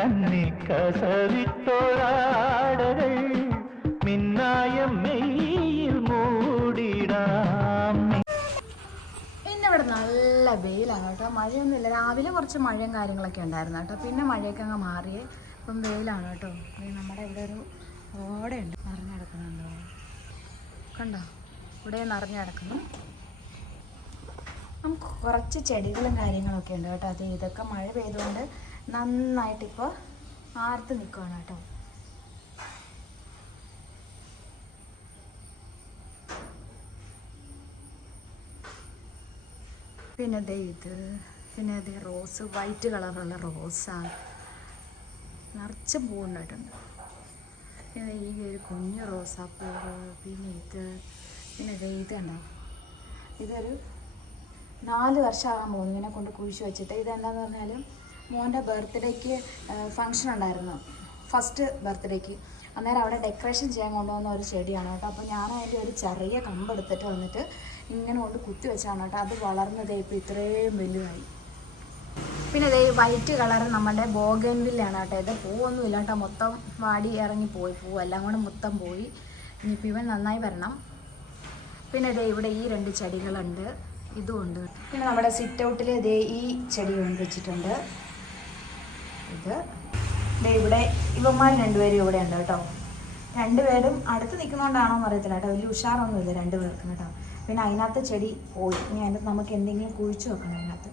കണ്ണിൽ കസവിട്ടോരാടകൾ മിന്നായ മെയ്യിൽ മൂടിടാം. പിന്നെ ഇവിടെ നല്ല വെയിലാണ് കേട്ടോ. മഴയൊന്നുമില്ല. രാവിലെ കുറച്ച് മഴയും കാര്യങ്ങളൊക്കെ ഉണ്ടായിരുന്നു കേട്ടോ. പിന്നെ മഴയൊക്കെ അങ്ങ് മാറിയേ ഇപ്പം വെയിലാണ് കേട്ടോ. നമ്മുടെ ഇവിടെ ഒരു ഓടയുണ്ട് നിറഞ്ഞു കിടക്കുന്നുണ്ടോ. കണ്ടോ? ഇവിടെ നിറഞ്ഞു കിടക്കുന്നു. നമുക്ക് കുറച്ച് ചെടികളും കാര്യങ്ങളൊക്കെ ഉണ്ട് കേട്ടോ. അത് ഇതൊക്കെ മഴ പെയ്തുകൊണ്ട് നന്നായിട്ടിപ്പോൾ ആർത്ത് നിൽക്കുകയാണ് കേട്ടോ. പിന്നെ ദേ ഇത്. പിന്നെ അതേ റോസ് വൈറ്റ് കളറുള്ള റോസാണ് നിറച്ച് പൂവുണ്ടായിട്ടുണ്ട്. പിന്നെ ഈ ഒരു കുഞ്ഞു റോസാപ്പൂവ് പിന്നെ ഇത്. പിന്നെ ദേ ഇത് കണ്ടോ? ഇതൊരു നാല് വർഷമാകാൻ പോകുന്നു. ഇതിനെ കൊണ്ട് കുഴിച്ച് വെച്ചിട്ട്. ഇതെന്താന്ന് പറഞ്ഞാൽ മോന്റെ ബർത്ത്ഡേക്ക് ഫങ്ഷൻ ഉണ്ടായിരുന്നു. ഫസ്റ്റ് ബർത്ത്ഡേക്ക്. അന്നേരം അവിടെ ഡെക്കറേഷൻ ചെയ്യാൻ കൊണ്ടുവന്ന ഒരു ചെടിയാണ് കേട്ടോ. അപ്പോൾ ഞാൻ അതിന്റെ ഒരു ചെറിയ കമ്പെടുത്തിട്ട് വന്നിട്ട് ഇങ്ങനെ കൊണ്ട് കുത്തി വെച്ചാണ് കേട്ടോ. അത് വളർന്നത് ഇപ്പോൾ ഇത്രയും വലുതായി. പിന്നെ ഇതേ വൈറ്റ് കളർ നമ്മുടെ ബോഗൻവില്ലാണ് കേട്ടോ. ഇത് പൂവൊന്നും ഇല്ല കേട്ടോ. മൊത്തം വാടി ഇറങ്ങി പോയി. പൂവെല്ലാം കൂടെ മൊത്തം പോയി. ഇനിയിപ്പോൾ ഇവൻ നന്നായി വരണം. പിന്നെ ഇതേ ഇവിടെ ഈ രണ്ട് ചെടികളുണ്ട്. ഇതും ഉണ്ട്. പിന്നെ നമ്മുടെ സിറ്റ് ഔട്ടിൽ ഇതേ ഈ ചെടി കൊണ്ട് വെച്ചിട്ടുണ്ട്. ഇത്. ഇവിടെ ഇവന്മാർ രണ്ടുപേരും ഇവിടെ ഉണ്ട് കേട്ടോ. രണ്ടുപേരും അടുത്ത് നിൽക്കുന്നതുകൊണ്ടാണോ അറിയത്തില്ല കേട്ടോ. വലിയ ഉഷാറൊന്നുമില്ല രണ്ടുപേർക്കും കേട്ടോ. പിന്നെ അതിനകത്ത് ചെടി പോയി. ഇനി അതിനകത്ത് നമുക്ക് എന്തെങ്കിലും കുഴിച്ചു വെക്കണം അതിനകത്ത്.